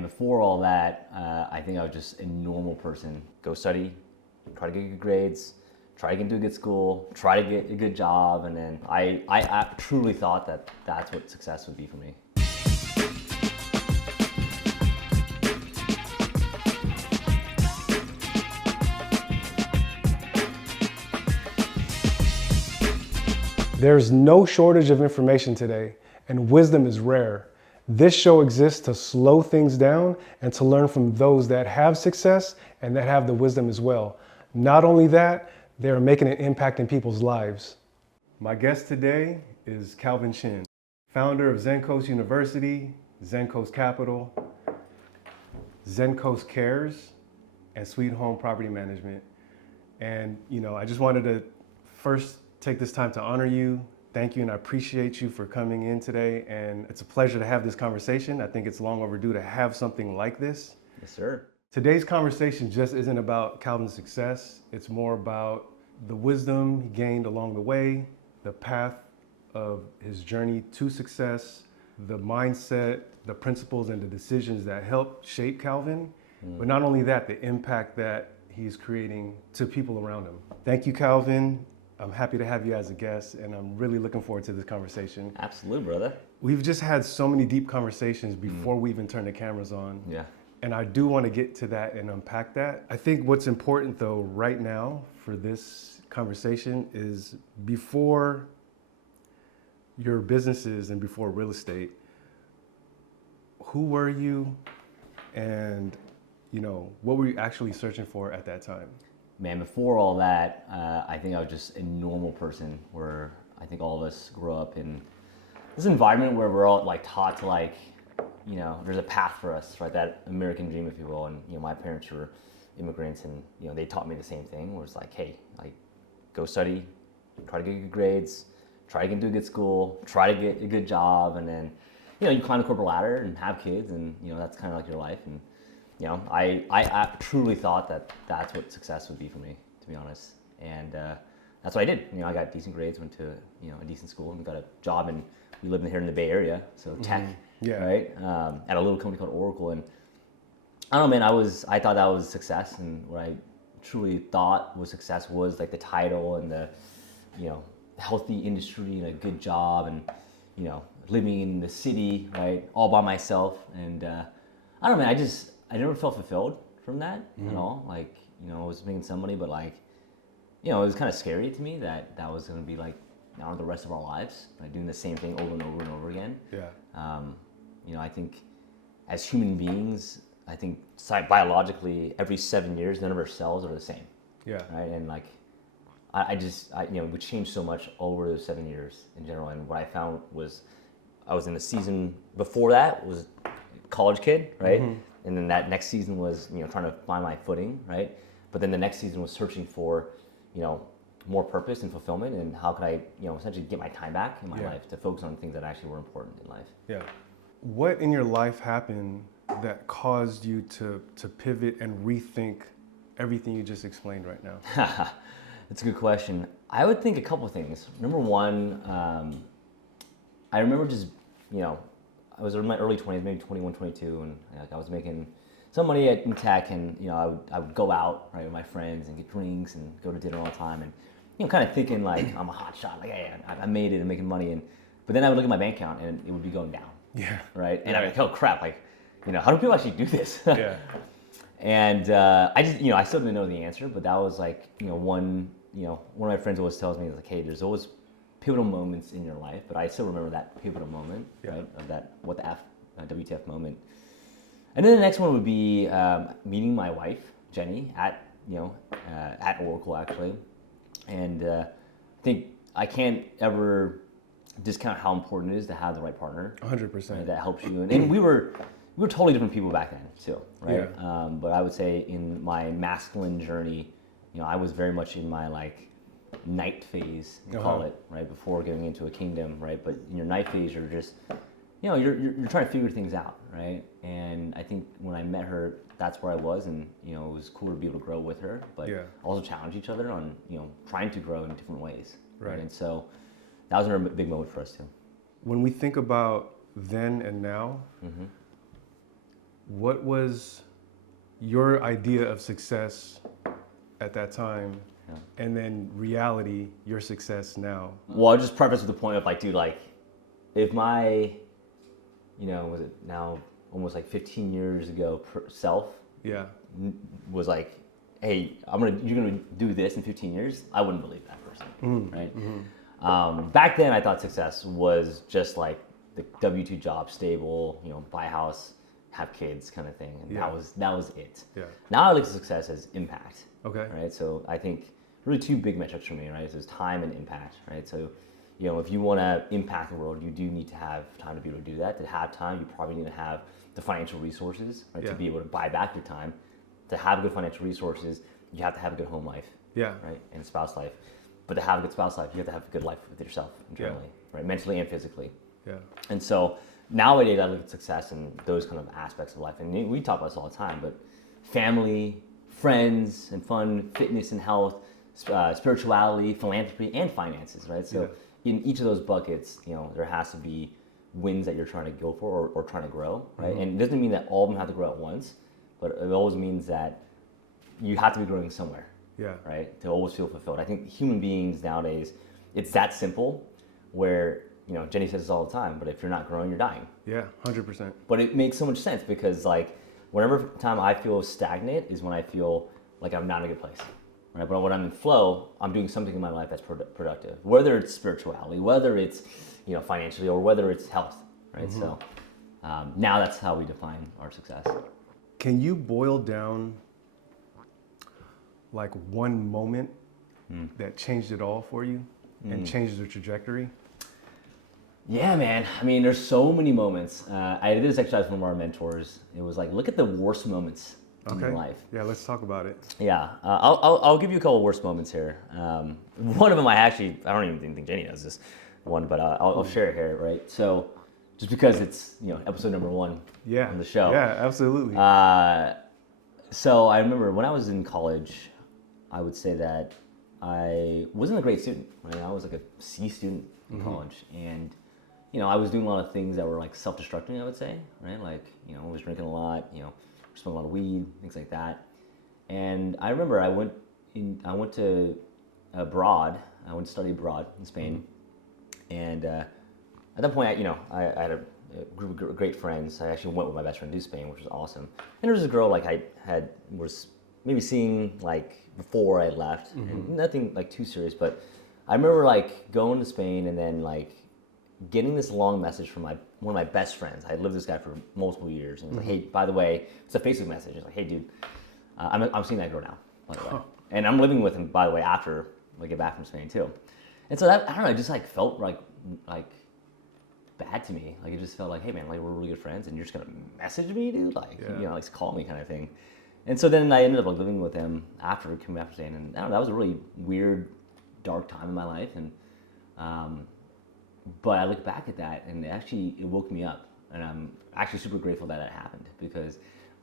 Man, before all that, I think I was just a normal person. Go study, try to get good grades, try to get into a good school, try to get a good job, and then I truly thought that that's what success would be for me. There's no shortage of information today, and wisdom is rare. This show exists to slow things down and to learn from those that have success and that have the wisdom as well. Not only that, they're making an impact in people's lives. My guest today is Calvin Chin, founder of Zen Coast University, Zen Coast Capital, Zen Coast Cares, and Sweet Home Property Management. And I just wanted to first take this time to honor you. Thank you, and I appreciate you for coming in today. And it's a pleasure to have this conversation. I think it's long overdue to have something like this. Yes, sir. Today's conversation just isn't about Calvin's success. It's more about the wisdom he gained along the way, the path of his journey to success, the mindset, the principles, and the decisions that helped shape Calvin. But not only that, the impact that he's creating to people around him. Thank you, Calvin. I'm happy to have you as a guest, and I'm really looking forward to this conversation. Absolutely, brother. We've just had so many deep conversations before we even turn the cameras on. Yeah. And I do want to get to that and unpack that. I think what's important though right now for this conversation is before your businesses and before real estate, who were you and what were you actually searching for at that time? Man, before all that, I think I was just a normal person where I think all of us grew up in this environment where we're all taught to there's a path for us, right? That American dream, if you will. And my parents were immigrants, and they taught me the same thing, where it's hey, go study, try to get good grades, try to get into a good school, try to get a good job, and then you climb the corporate ladder and have kids, and that's kind of your life. And I truly thought that that's what success would be for me, to be honest. And that's what I did. I got decent grades, went to a decent school, and got a job, and we live here in the Bay Area, so tech, right? At a little company called Oracle, and I don't know, man. I thought that was success, and what I truly thought was success was the title and the healthy industry and a good job, and living in the city, right, all by myself. And I don't know, man. I never felt fulfilled from that at all. I was making some money, but it was kind of scary to me that was going to be now the rest of our lives, doing the same thing over and over and over again. Yeah. I think as human beings, I think biologically, every 7 years, none of our cells are the same. Yeah. Right. And we changed so much over those 7 years in general. And what I found was, I was in the season before that was college kid, right? And then that next season was, trying to find my footing, right? But then the next season was searching for, more purpose and fulfillment, and how could I, essentially get my time back in my life to focus on things that actually were important in life. Yeah. What in your life happened that caused you to pivot and rethink everything you just explained right now? That's a good question. I would think a couple of things. Number one, I remember just, I was in my early 20s, maybe 21, 22, and I was making some money in tech, and I would go out, right, with my friends and get drinks and go to dinner all the time, and kind of thinking I'm a hot shot, hey, I made it and making money, but then I would look at my bank account and it would be going down. Yeah. Right. And I'd be like, oh crap, how do people actually do this? Yeah. And I just, I still didn't know the answer, but that was one of my friends always tells me, hey, there's always pivotal moments in your life, but I still remember that pivotal moment, right, of that WTF moment. And then the next one would be meeting my wife, Jenny, at Oracle actually. And I think I can't ever discount how important it is to have the right partner. 100%. Right, that helps you. And we were totally different people back then too, right? Yeah. But I would say in my masculine journey, I was very much in my night phase, you call it, right, before getting into a kingdom, right? But in your night phase, you're just, you're trying to figure things out, right? And I think when I met her, that's where I was, and it was cool to be able to grow with her, but also challenge each other on trying to grow in different ways, right? And so that was a big moment for us too. When we think about then and now, what was your idea of success at that time, and then reality, your success now? Well, I'll just preface with the point of like, dude, like, if my, was it now almost like 15 years ago self Yeah. was like, hey, you're gonna do this in 15 years, I wouldn't believe that person, right? Back then, I thought success was just like the W-2 job, stable, buy a house, have kids, kind of thing, and that was it. Yeah. Now I look at success as impact. Okay. Right. So I think really two big metrics for me, right? Is time and impact, right? So, if you want to impact the world, you do need to have time to be able to do that. To have time, you probably need to have the financial resources, right? To be able to buy back your time. To have good financial resources, you have to have a good home life, Yeah. right? And spouse life. But to have a good spouse life, you have to have a good life with yourself internally, right? Mentally and physically. Yeah. And so nowadays I look at success and those kind of aspects of life. And we talk about this all the time, but family, friends and fun, fitness and health, spirituality, philanthropy, and finances, right? So in each of those buckets, there has to be wins that you're trying to go for or trying to grow, right? And it doesn't mean that all of them have to grow at once, but it always means that you have to be growing somewhere, right? To always feel fulfilled. I think human beings nowadays, it's that simple where, Jenny says this all the time, but if you're not growing, you're dying. Yeah, 100%. But it makes so much sense because like whenever time I feel stagnant is when I feel like I'm not in a good place. Right? But when I'm in flow, I'm doing something in my life that's productive. Whether it's spirituality, whether it's financially, or whether it's health. Right. So now that's how we define our success. Can you boil down like one moment that changed it all for you and changed the trajectory? Yeah, man. I mean, there's so many moments. I did this exercise with one of our mentors. It was like, look at the worst moments in your life. Yeah, let's talk about it. Yeah, I'll give you a couple of worst moments here. One of them I don't even think Jenny knows this one, but I'll share it here, right? So, just because it's episode number 1 on the show. Yeah, absolutely. So I remember when I was in college, I would say that I wasn't a great student. Right? I was like a C student in college, and I was doing a lot of things that were like self-destructing, I would say, right? Like, I was drinking a lot, smoking a lot of weed, things like that. And I remember I went to abroad. I went to study abroad in Spain. And at that point, I had a group of great friends. I actually went with my best friend to Spain, which was awesome. And there was a girl like I was maybe seeing like before I left, and nothing like too serious. But I remember like going to Spain and then like getting this long message from one of my best friends. I lived with this guy for multiple years, and he's like, "Hey, by the way," it's a Facebook message. It's like, "Hey, dude, I'm seeing that girl now, by the way, and I'm living with him, by the way, after I get back from Spain too." And so that I don't know, it just like felt like bad to me. Like it just felt like, "Hey, man, like we're really good friends, and you're just gonna message me, dude? Like like call me, kind of thing." And so then I ended up like living with him after coming back from Spain, and I don't know, that was a really weird, dark time in my life, and but I look back at that and it woke me up, and I'm actually super grateful that it happened, because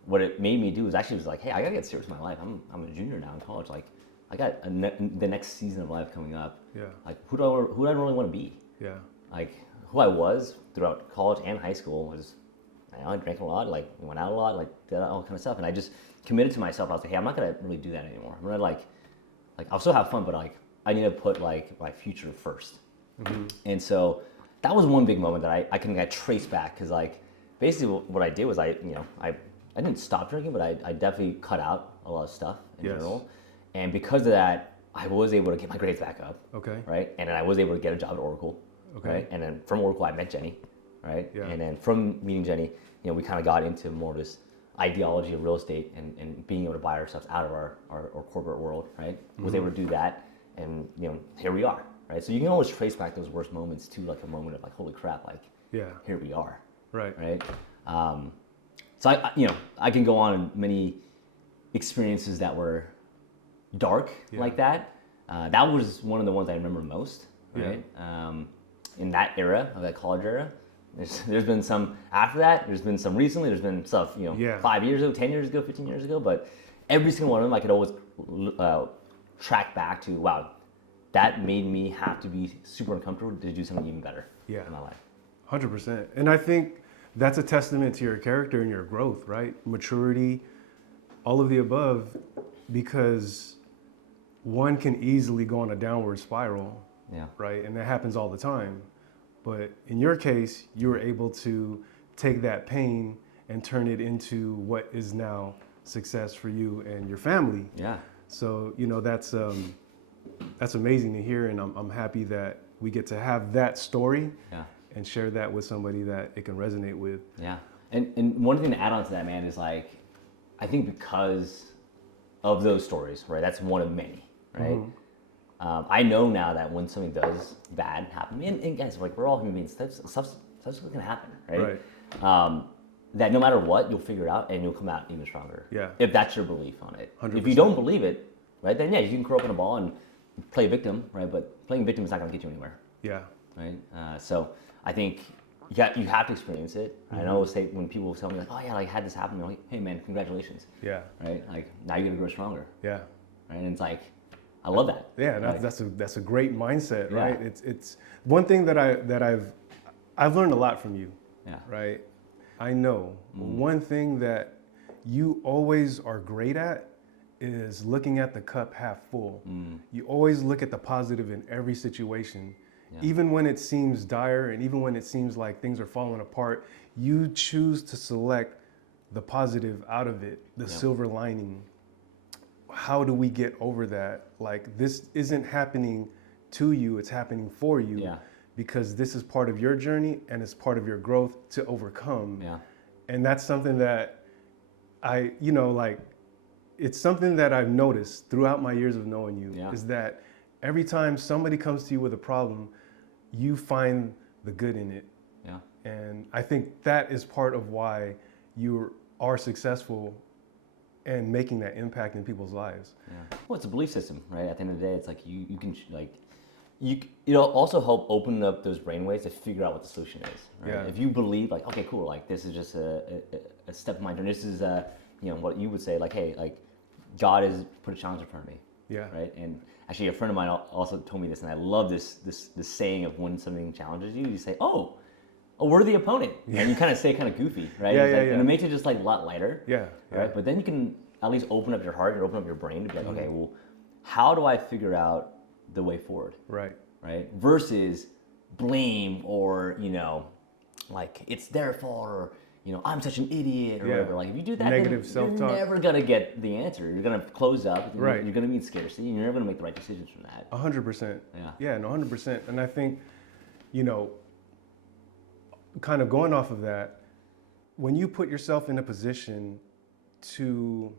what it made me do was actually was like, hey, I gotta get serious with my life. I'm a junior now in college. Like I got the next season of life coming up. Yeah. Like who do I really want to be? Yeah. Like who I was throughout college and high school was, I drank a lot, like went out a lot, like did all kind of stuff, and I just committed to myself. I was like, hey, I'm not gonna really do that anymore. I'm gonna like I'll still have fun, but like I need to put like my future first. And so that was one big moment that I can trace back, because like basically what I did was I didn't stop drinking, but I definitely cut out a lot of stuff in general. And because of that, I was able to get my grades back up. Okay. Right. And then I was able to get a job at Oracle. Okay. Right. And then from Oracle, I met Jenny. Right. Yeah. And then from meeting Jenny, we kind of got into more of this ideology of real estate and being able to buy ourselves out of our corporate world. Right. Was able to do that. And, here we are. Right. So you can always trace back those worst moments to like a moment of like, holy crap, like, here we are. Right. Right. So I can go on in many experiences that were dark like that. That was one of the ones I remember most. Right. In that era, of that college era. There's been some after that. There's been some recently. There's been stuff 5 years ago, 10 years ago, 15 years ago. But every single one of them, I could always track back to, wow, that made me have to be super uncomfortable to do something even better in my life. 100%. And I think that's a testament to your character and your growth, right? Maturity, all of the above, because one can easily go on a downward spiral, Yeah. right? And that happens all the time. But in your case, you were able to take that pain and turn it into what is now success for you and your family. Yeah. So, that's amazing to hear, and I'm happy that we get to have that story Yeah. and share that with somebody that it can resonate with. Yeah. And one thing to add on to that, man, is like, I think because of those stories, right? That's one of many, right? Mm-hmm. I know now that when something does bad happen, and guys, like, we're all human beings, stuff's gonna happen, right? That no matter what, you'll figure it out and you'll come out even stronger. Yeah. If that's your belief on it. 100%. If you don't believe it, right, then yeah, you can curl up in a ball and play victim, right? But playing victim is not gonna get you anywhere. Yeah. Right? So I think you have to experience it. Mm-hmm. I know say when people tell me like, oh yeah, like I had this happen, I'm like, hey man, congratulations. Yeah. Right? Like now you're gonna grow stronger. Yeah. Right? And it's like, I love that. Yeah, like, that's a great mindset, Yeah. right? It's one thing that I've learned a lot from you. Yeah. Right? I know one thing that you always are great at is looking at the cup half full. You always look at the positive in every situation. Yeah. Even when it seems dire and even when it seems like things are falling apart, you choose to select the positive out of it, the silver lining. How do we get over that? Like, this isn't happening to you, it's happening for you. Yeah. Because this is part of your journey and it's part of your growth to overcome. Yeah. And that's something that it's something that I've noticed throughout my years of knowing you, is that every time somebody comes to you with a problem, you find the good in it. Yeah. And I think that is part of why you are successful and making that impact in people's lives. Yeah. Well, it's a belief system, right? At the end of the day, it's like you can like, it'll also help open up those brainwaves to figure out what the solution is. Right? Yeah. If you believe like, okay, cool, like this is just a step in my journey. This is what you would say, like, hey, like God has put a challenge in front of me. Yeah. Right. And actually, a friend of mine also told me this, and I love this saying of when something challenges you, you say, oh, a worthy opponent, and you kind of say kind of goofy, right? Yeah, And it makes it just like a lot lighter. Yeah. Right. But then you can at least open up your heart and open up your brain to be like, okay, well, how do I figure out the way forward? Right. Right. Versus blame or like it's their fault or I'm such an idiot or whatever. Like if you do that, negative then self-talk, you're never gonna get the answer. You're gonna close up. Right. You're gonna be in scarcity, and you're never gonna make the right decisions from that. 100%. Yeah. Yeah, no, 100%. And I think, kind of going off of that, when you put yourself in a position to,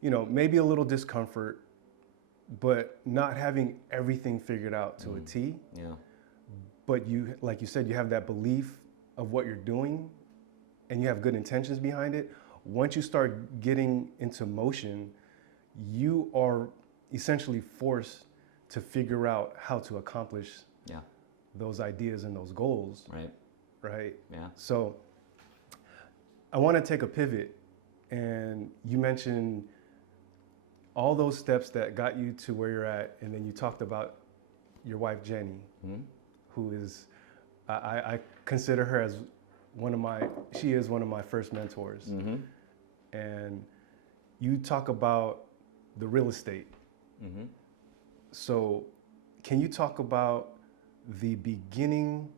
maybe a little discomfort, but not having everything figured out to a T. Yeah. But you, like you said, you have that belief of what you're doing and you have good intentions behind it. Once you start getting into motion, you are essentially forced to figure out how to accomplish those ideas and those goals. Right. Right. Yeah. So I want to take a pivot, and you mentioned all those steps that got you to where you're at, and then you talked about your wife, Jenny, who is, I consider her as she is one of my first mentors. And you talk about the real estate. So can you talk about the beginning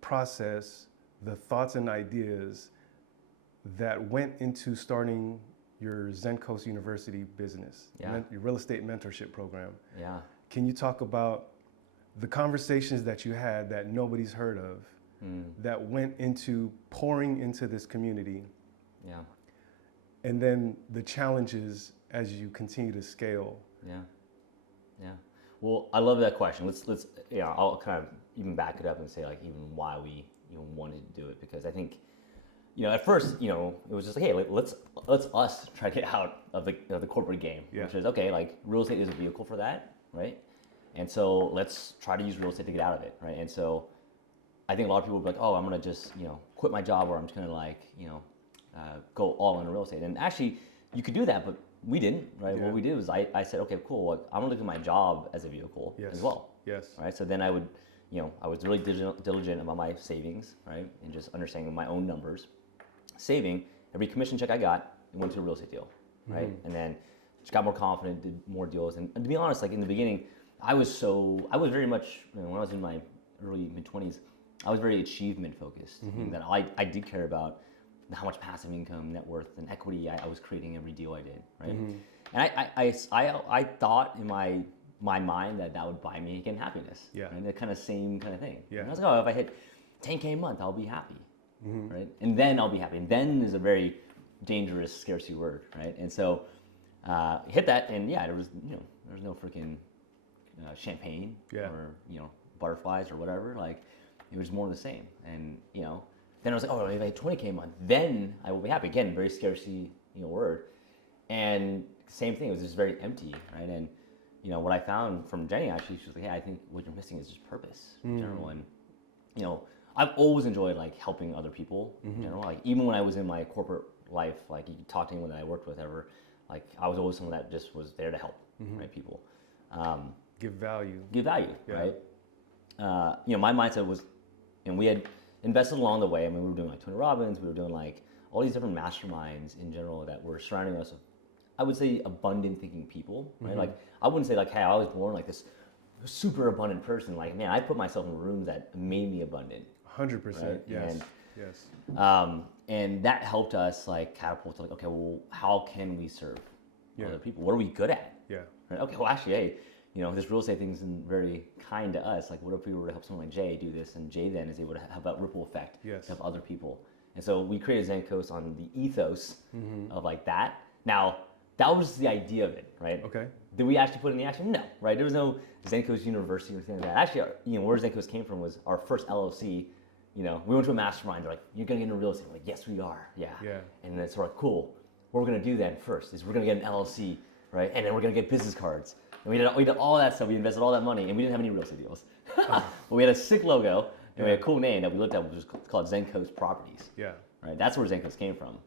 process, the thoughts and ideas that went into starting your Zen Coast University business, your real estate mentorship program? Yeah. Can you talk about the conversations that you had that nobody's heard of, that went into pouring into this community? Yeah. And then the challenges as you continue to scale. Yeah. Yeah. Well, I love that question. Let's I'll kind of even back it up and say like even why we wanted to do it, because I think at first it was just like, hey, let's us try to get out of the corporate game, which is okay, like real estate is a vehicle for that, right? And so let's try to use real estate to get out of it, right? And so I think a lot of people will be like, oh, I'm gonna just quit my job, or I'm just gonna like go all in real estate. And actually, you could do that, but we didn't, right? What we did was I said, okay, cool. I'm gonna look at my job as a vehicle as well. Yes. Right. So then I would I was really diligent about my savings, right? And just understanding my own numbers. Saving, every commission check I got, it went to a real estate deal, right? And then just got more confident, did more deals. And to be honest, like in the beginning, I was very much, when I was in my early mid-20s, I was very achievement focused. That I did care about how much passive income, net worth, and equity I was creating every deal I did, right? And I thought in my mind that would buy me again happiness. Yeah. And the kind of same kind of thing. Yeah. And I was like, oh, if I hit 10K a month, I'll be happy, right? And then I'll be happy. And then is a very dangerous, scarcity word, right? And so hit that, and yeah, there was no freaking champagne or butterflies or whatever. Like it was more of the same. And then I was like, oh, if I hit 20K a month, then I will be happy. Again, very scarcity word. And same thing, it was just very empty, right? And what I found from Jenny, actually, she was like, hey, I think what you're missing is just purpose in general. And I've always enjoyed like helping other people in general. Like even when I was in my corporate life, like you could talk to anyone that I worked with ever, like I was always someone that just was there to help, right? People. Give value. Right? My mindset was, and we had invested along the way. I mean, we were doing like Tony Robbins, we were doing like all these different masterminds in general that were surrounding us with, I would say, abundant thinking people, right? Like I wouldn't say like, hey, I was born like this super abundant person. Like, man, I put myself in rooms that made me abundant. 100%. Right? Yes. And, yes. And that helped us like catapult to like, okay, well, how can we serve other people? What are we good at? Yeah. Right? Okay, well, actually, hey, this real estate thing isn't very kind to us. Like, what if we were to help someone like Jay do this, and Jay then is able to have that ripple effect to help other people? And so we created Zen Coast on the ethos of like that. Now, that was the idea of it, right? Okay. Did we actually put it in the action? No, right? There was no Zen Coast University or anything like that. Actually, where Zen Coast came from was our first LLC. We went to a mastermind. They're like, you're gonna get into real estate. We're like, yes, we are. Yeah. And then sort of cool. What we're gonna do then first is we're gonna get an LLC, right? And then we're gonna get business cards. And we did all that stuff. We invested all that money, and we didn't have any real estate deals. But we had a sick logo, and we had a cool name that we looked at, which was called Zen Coast Properties. Yeah. Right. That's where Zen Coast came from.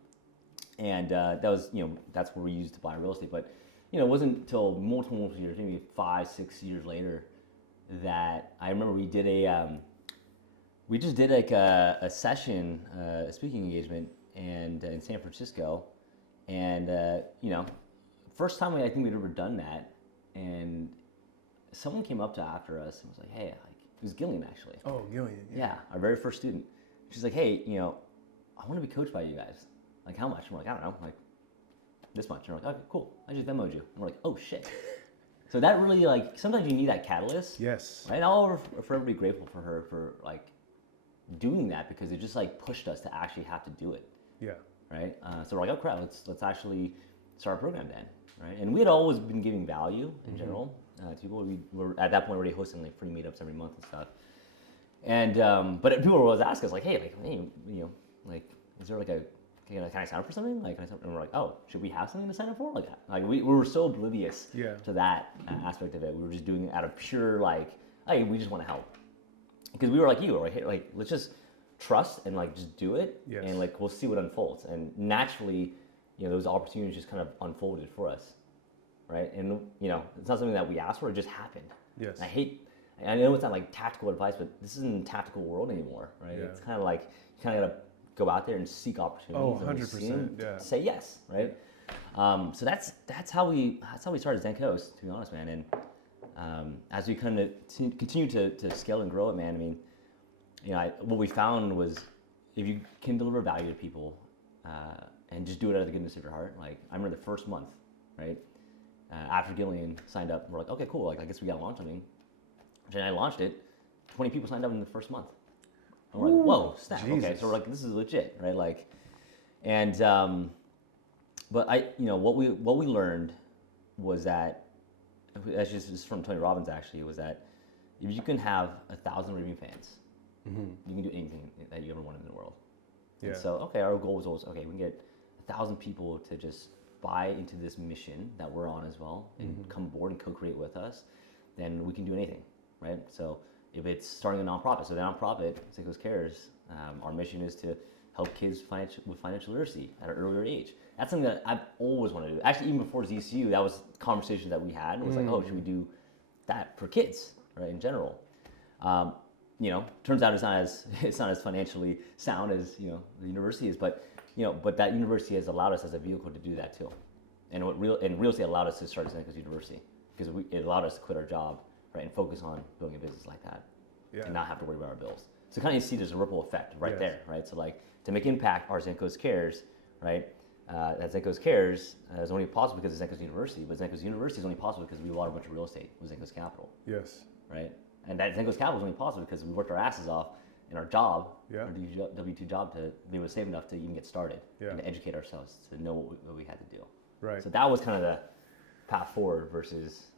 And that was, that's what we used to buy real estate. But, it wasn't until multiple years, maybe 5-6 years later, that I remember we just did like a session, a speaking engagement, and in San Francisco, and first time I think we'd ever done that, and someone came up to after us and was like, hey, like it was Gillian actually. Oh, Gillian. Yeah, our very first student. She's like, hey, I want to be coached by you guys. Like, how much? And we're like, I don't know, like this much. And we're like, okay, cool. I just demoed you. And we're like, oh shit. So that really, like, sometimes you need that catalyst. Yes. Right? I'll forever be grateful for her for like doing that, because it just like pushed us to actually have to do it. Yeah. Right? So we're like, oh crap, let's actually start a program then. Right? And we had always been giving value in general to people. We were at that point already hosting like free meetups every month and stuff. And but people would always ask us like, hey, like, is there like can I sign up for something? Like, and we're like, oh, should we have something to sign up for? Like we were so oblivious to that aspect of it. We were just doing it out of pure like, hey, we just want to help. Because we were like you, right? Hey, like, let's just trust and like just do it, and like we'll see what unfolds. And naturally, those opportunities just kind of unfolded for us, right? And it's not something that we asked for; it just happened. Yes. And I know it's not like tactical advice, but this isn't a tactical world anymore, right? Yeah. It's kind of like you kind of gotta go out there and seek opportunities. Oh, 100%. Yeah. Say yes, right? So that's how we started Zen Coast, to be honest, man. And as we kind of continue to scale and grow it, man, I mean, what we found was if you can deliver value to people and just do it out of the goodness of your heart. Like I remember the first month, right? After Gillian signed up, we're like, okay, cool. Like I guess we gotta launch something. And I launched it. 20 people signed up in the first month. And we're like, whoa, snap. Jesus. Okay, so we're like, this is legit, right? Like, and but what we learned was that, that's just from Tony Robbins actually, was that if you can have 1,000 raving fans, you can do anything that you ever wanted in the world. Yeah. And so, okay, our goal was always, okay, we can get 1,000 people to just buy into this mission that we're on as well, and come aboard and co-create with us, then we can do anything, right? So if it's starting a nonprofit, so the nonprofit, Zen Coast Cares, our mission is to help kids with financial literacy at an earlier age. That's something that I've always wanted to do. Actually, even before ZCU, that was conversations that we had. It was like, oh, should we do that for kids, right, in general? turns out it's not as financially sound as the university is, but but that university has allowed us as a vehicle to do that too, and real estate allowed us to start Zen Coast University because it allowed us to quit our job, right, and focus on building a business like that, and not have to worry about our bills. So kind of you see there's a ripple effect right there, right? So like to make impact, our Zen Coast Cares, right? That Zen Coast Cares is only possible because of Zen Coast University, but Zen Coast University is only possible because we bought a bunch of real estate with Zen Coast Capital. Yes. Right? And that Zen Coast Capital is only possible because we worked our asses off in our job, Yeah. our W-2 job, to be able to save enough to even get started Yeah. and to educate ourselves to know what we had to do. Right. So that was kind of the path forward versus,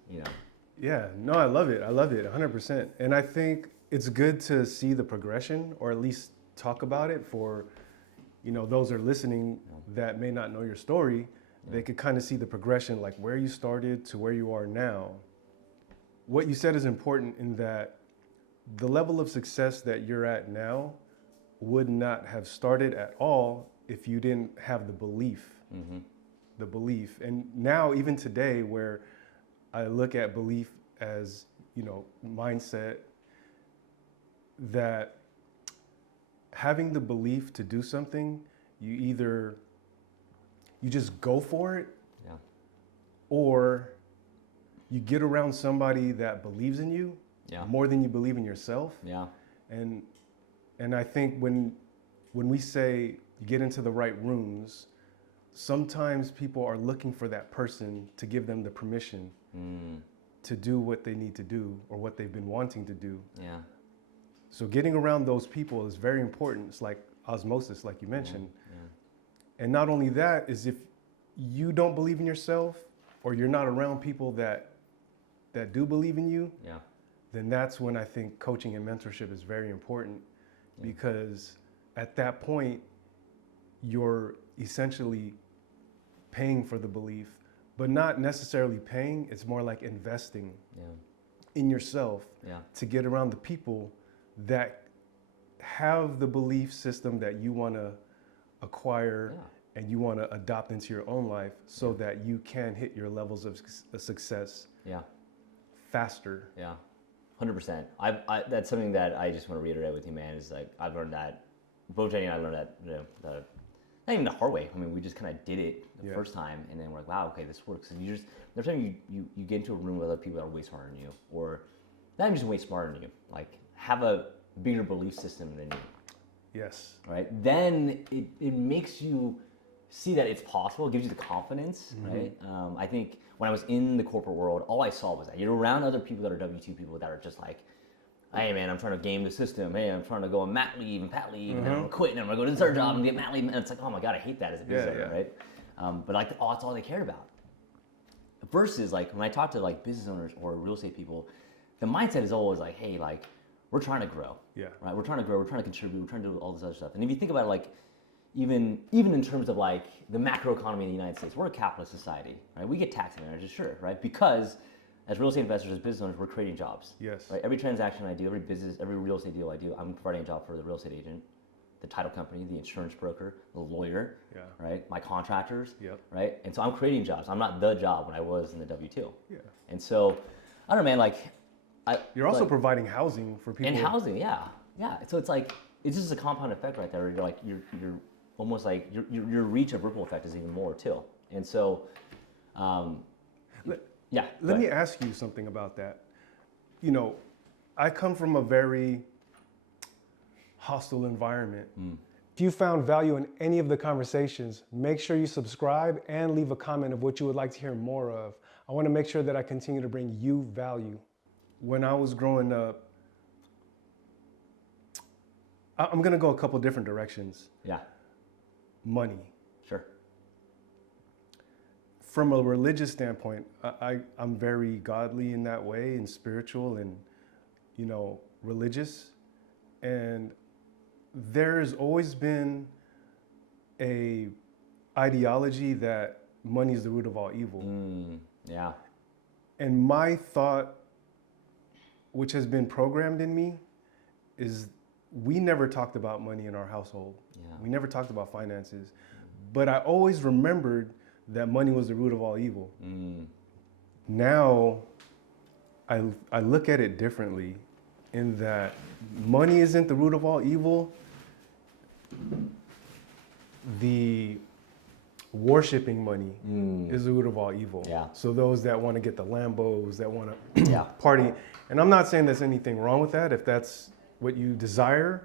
Yeah, no, I love it. I love it 100%. And I think it's good to see the progression, or at least talk about it for, those that are listening that may not know your story. They could kind of see the progression, like where you started to where you are now. What you said is important in that the level of success that you're at now would not have started at all if you didn't have the belief. Mm-hmm. The belief. And now, even today, where I look at belief as, mindset, that having the belief to do something, you just go for it, Yeah. or you get around somebody that believes in you Yeah. more than you believe in yourself. Yeah. And I think when we say you get into the right rooms, sometimes people are looking for that person to give them the permission to do what they need to do or what they've been wanting to do. Yeah. So getting around those people is very important. It's like osmosis, like you mentioned. Yeah. And not only that, is if you don't believe in yourself, or you're not around people that do believe in you, Yeah. then that's when I think coaching and mentorship is very important, because at that point, you're essentially paying for the belief, but not necessarily paying. It's more like investing in yourself to get around the people that have the belief system that you want to acquire and you want to adopt into your own life, so that you can hit your levels of success faster. Yeah. 100%. That's something that I just want to reiterate with you, man. Is like I've learned that. Both Jenny and I learned that, not even the hard way. I mean, we just kind of did it the first time, and then we're like, wow, okay, this works. And there's time you get into a room with other people that are way smarter than you, or not even just way smarter than you, like have a bigger belief system than you. Yes. Right. Then it makes you see that it's possible. It gives you the confidence, right? I think when I was in the corporate world, all I saw was that you're around other people that are W-2 people that are just like, hey man, I'm trying to game the system. Hey, I'm trying to go on mat leave and pat leave, and then I'm gonna quit, and I'm gonna go to this third job and get mat leave. And it's like, oh my god, I hate that as a business owner, right? But like, oh, that's all they cared about. Versus like when I talk to like business owners or real estate people, the mindset is always like, hey, like we're trying to grow, right? We're trying to grow, we're trying to contribute, we're trying to do all this other stuff. And if you think about it, like even in terms of like the macro economy in the United States, we're a capitalist society, right? We get tax advantages, sure, right? Because as real estate investors, as business owners, we're creating jobs. Yes. Right? Every transaction I do, every business, every real estate deal I do, I'm providing a job for the real estate agent, the title company, the insurance broker, the lawyer, right? My contractors, right? And so I'm creating jobs. I'm not the job when I was in the W-2. Yeah. And so, I don't know, man, like, you're also providing housing for people. And housing, yeah. So it's like, it's just a compound effect right there. You're like, you're almost like, your reach of ripple effect is even more too. And so, Let me ask you something about that. I come from a very hostile environment. If you found value in any of the conversations, make sure you subscribe and leave a comment of what you would like to hear more of. I want to make sure that I continue to bring you value. When I was growing up, I'm going to go a couple different directions. Yeah. Money. Sure. From a religious standpoint, I'm very godly in that way, and spiritual and, religious. And there's always been a ideology that money is the root of all evil. Yeah. And my thought, which has been programmed in me, is we never talked about money in our household. Yeah. We never talked about finances. But I always remembered that money was the root of all evil. Now, I look at it differently. in that money isn't the root of all evil. The worshiping money is the root of all evil. Yeah. So those that want to get the Lambos, that want to Yeah. party, and I'm not saying there's anything wrong with that if that's what you desire.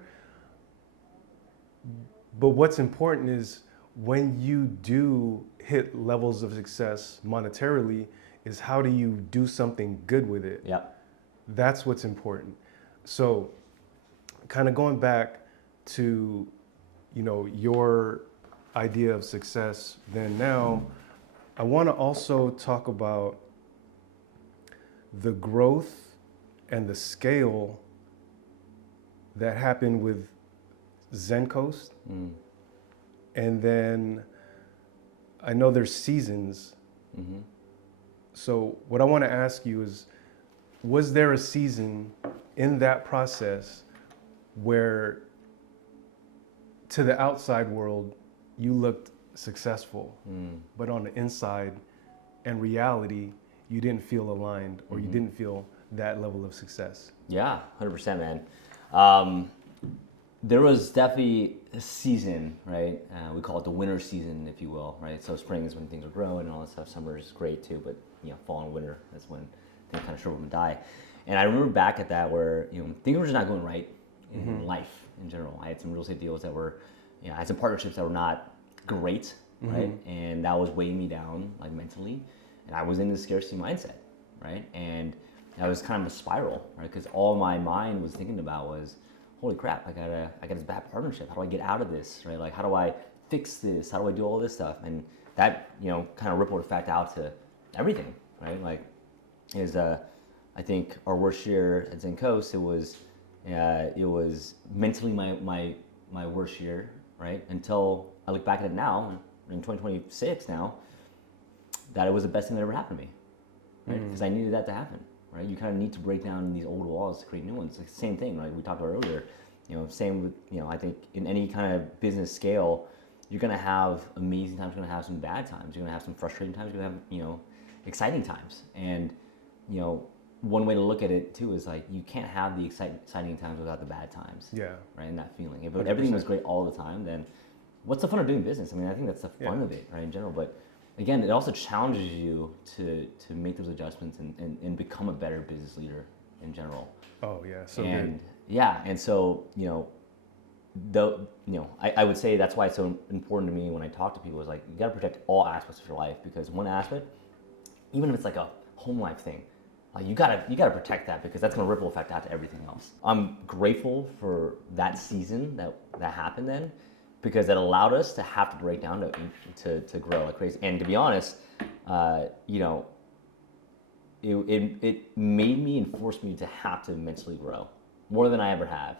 But what's important is when you do hit levels of success monetarily, is how do you do something good with it? Yep. That's what's important. So kind of going back to, your idea of success then now, I want to also talk about the growth and the scale that happened with Zen Coast. And then I know there's seasons. So what I want to ask you is, was there a season in that process where to the outside world you looked successful, but on the inside and reality you didn't feel aligned, or you didn't feel that level of success? Yeah, 100%, man. There was definitely a season, right? We call it the winter season, if you will, right? So spring is when things are growing and all that stuff. Summer is great too, but fall and winter, that's when things kind of shrivel and die. And I remember back at that where things were just not going right in life in general. I had some real estate deals that were, I had some partnerships that were not great, right? And that was weighing me down, like mentally. And I was in the scarcity mindset, right? And that was kind of a spiral, right? Because all my mind was thinking about was, holy crap, I got this bad partnership. How do I get out of this, right? Like, how do I fix this? How do I do all this stuff? And that, kind of rippled effect out to everything, right? Like, I think our worst year at Zen Coast, it was mentally my worst year, right? Until I look back at it now, in 2026 now, that it was the best thing that ever happened to me, right? Because I needed that to happen. Right? You kind of need to break down these old walls to create new ones. It's the same thing, right? We talked about earlier. Same with, I think in any kind of business scale, you're going to have amazing times, you're going to have some bad times, you're going to have some frustrating times, you're going to have, exciting times. And, one way to look at it too is like, you can't have the exciting times without the bad times. Yeah. Right? And that feeling. If 100%. everything was great all the time, then what's the fun of doing business? I mean, I think that's the fun of it, right, in general. But again, it also challenges you to make those adjustments and become a better business leader in general. Oh yeah, so and good. Yeah, and so I would say that's why it's so important to me when I talk to people is like, you got to protect all aspects of your life, because one aspect, even if it's like a home life thing, like you gotta protect that, because that's gonna ripple effect out to everything else. I'm grateful for that season that happened then, because it allowed us to have to break down to grow like crazy. And to be honest, it made me and forced me to have to mentally grow more than I ever have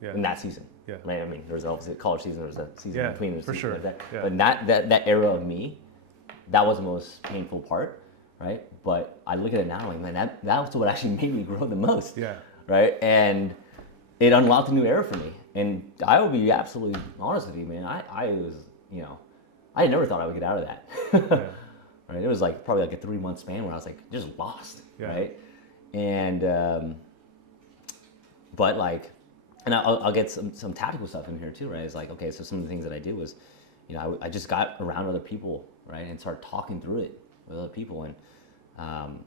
in that season. Yeah. Right? I mean, there was obviously a college season, there was a season in between. For sure. Like that. Yeah. But that era of me, that was the most painful part, right? But I look at it now, like, man, that was what actually made me grow the most. Yeah. Right? And it unlocked a new era for me. And I will be absolutely honest with you, man. I was, I never thought I would get out of that. Yeah. Right? It was like probably like a 3-month span where I was like just lost, right? And but like, and I'll get some tactical stuff in here too, right? It's like, okay, so some of the things that I did was, I just got around other people, right, and started talking through it with other people, and I'm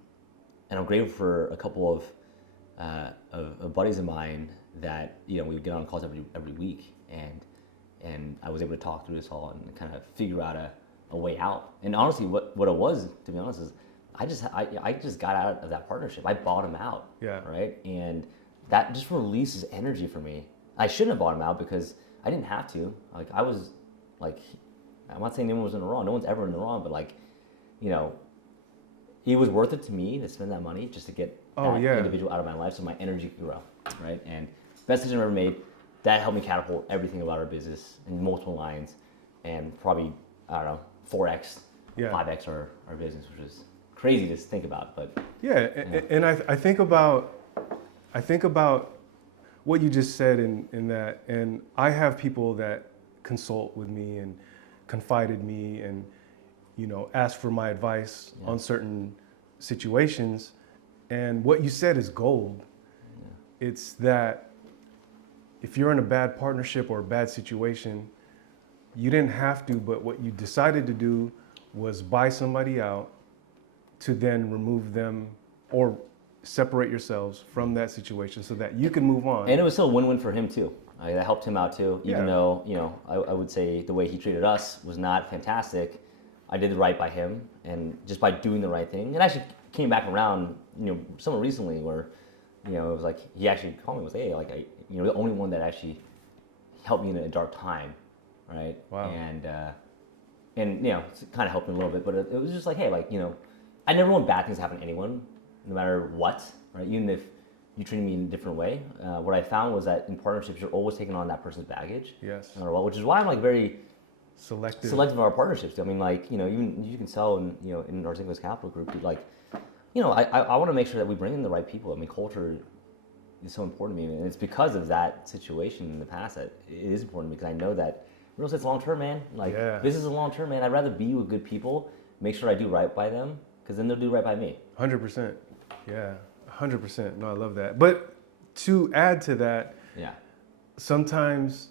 grateful for a couple of buddies of mine that we would get on calls every week, and I was able to talk through this all and kind of figure out a way out. And honestly, what it was, to be honest, is I just got out of that partnership. I bought him out, right, and that just releases energy for me. I shouldn't have bought him out because I didn't have to. Like, I was like, I'm not saying anyone was in the wrong. No one's ever in the wrong, but like, it was worth it to me to spend that money just to get that individual out of my life so my energy could grow, right? And best decision I ever made. That helped me catapult everything about our business in multiple lines, and probably, I don't know, 4x, 5x our business, which is crazy to think about. But and I think about what you just said in that, and I have people that consult with me and confided me and ask for my advice on certain situations, and what you said is gold. It's that if you're in a bad partnership or a bad situation, you didn't have to, but what you decided to do was buy somebody out to then remove them or separate yourselves from that situation so that you can move on. And it was still a win-win for him too. That helped him out too, even Yeah. though, I would say the way he treated us was not fantastic. I did the right by him, and just by doing the right thing, it actually came back around, somewhat recently where, it was like, he actually called me and was, hey, like, the only one that actually helped me in a dark time, right? Wow. And it's kind of helped me a little bit, but it was just like, hey, like, I never want bad things to happen to anyone, no matter what, right? Even if you treated me in a different way. What I found was that in partnerships, you're always taking on that person's baggage. Yes. No matter what, which is why I'm like very Selective. selective in our partnerships. I mean, like, even you can tell in our Zen Coast Capital group, like, I want to make sure that we bring in the right people. I mean, culture is so important to me, and it's because of that situation in the past that it is important to me, because I know that real estate's long term, man. Like, business is long term, man. I'd rather be with good people, make sure I do right by them, because then they'll do right by me. 100%. Yeah, 100%. No, I love that. But to add to that, Yeah. sometimes,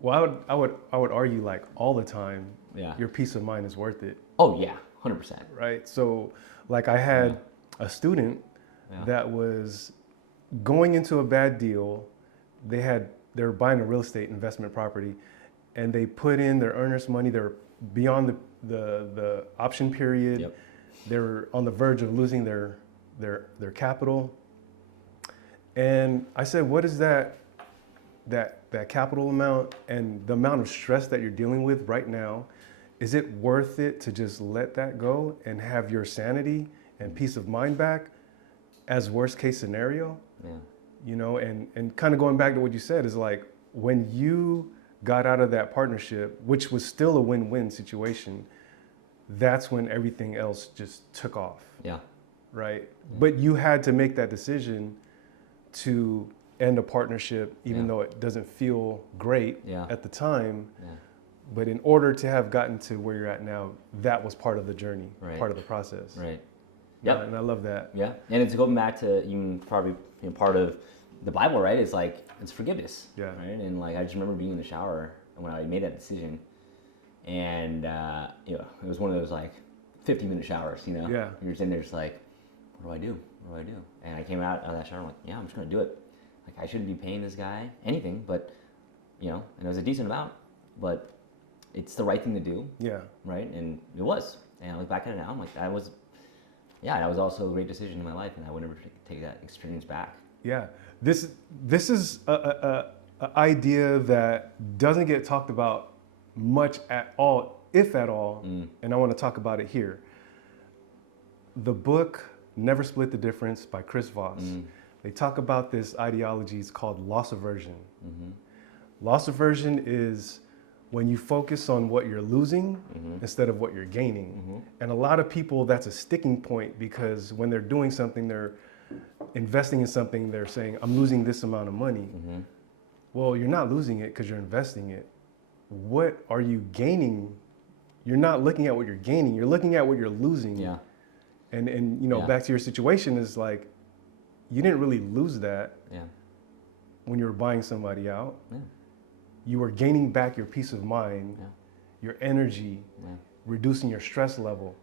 well, I would argue like all the time, Yeah. your peace of mind is worth it, Oh yeah, 100%. right? So, like I had a student that was going into a bad deal. They were buying a real estate investment property, and they put in their earnest money. They're beyond the option period. Yep. They were on the verge of losing their capital. And I said, what is that capital amount and the amount of stress that you're dealing with right now? Is it worth it to just let that go and have your sanity and peace of mind back as worst case scenario? Yeah. And kind of going back to what you said is like, when you got out of that partnership, which was still a win-win situation, that's when everything else just took off. Yeah. Right? But you had to make that decision to end a partnership, even though it doesn't feel great at the time. Yeah. But in order to have gotten to where you're at now, that was part of the journey, part of the process. Right. Yep. And I love that. Yeah. And it's going back to even probably part of the Bible, right? It's like, it's forgiveness. Yeah. Right. And like, I just remember being in the shower when I made that decision, and it was one of those like 50-minute showers. Yeah. You're sitting there just like, what do I do? What do I do? And I came out of that shower, I'm like, yeah, I'm just gonna do it. Like, I shouldn't be paying this guy anything, but and it was a decent amount, but it's the right thing to do. Yeah. Right. And it was. And I look back at it now, I'm like, that was also a great decision in my life, and I would never take that experience back. Yeah. This is a idea that doesn't get talked about much at all, if at all, and I want to talk about it here. The book Never Split the Difference by Chris Voss, they talk about this ideology. It's called loss aversion. Loss aversion is when you focus on what you're losing instead of what you're gaining. And a lot of people, that's a sticking point, because when they're doing something, they're investing in something, they're saying, I'm losing this amount of money. Well, you're not losing it because you're investing it. What are you gaining? You're not looking at what you're gaining, you're looking at what you're losing. Yeah. And back to your situation, is like, you didn't really lose that when you were buying somebody out. You were gaining back your peace of mind, your energy, reducing your stress level.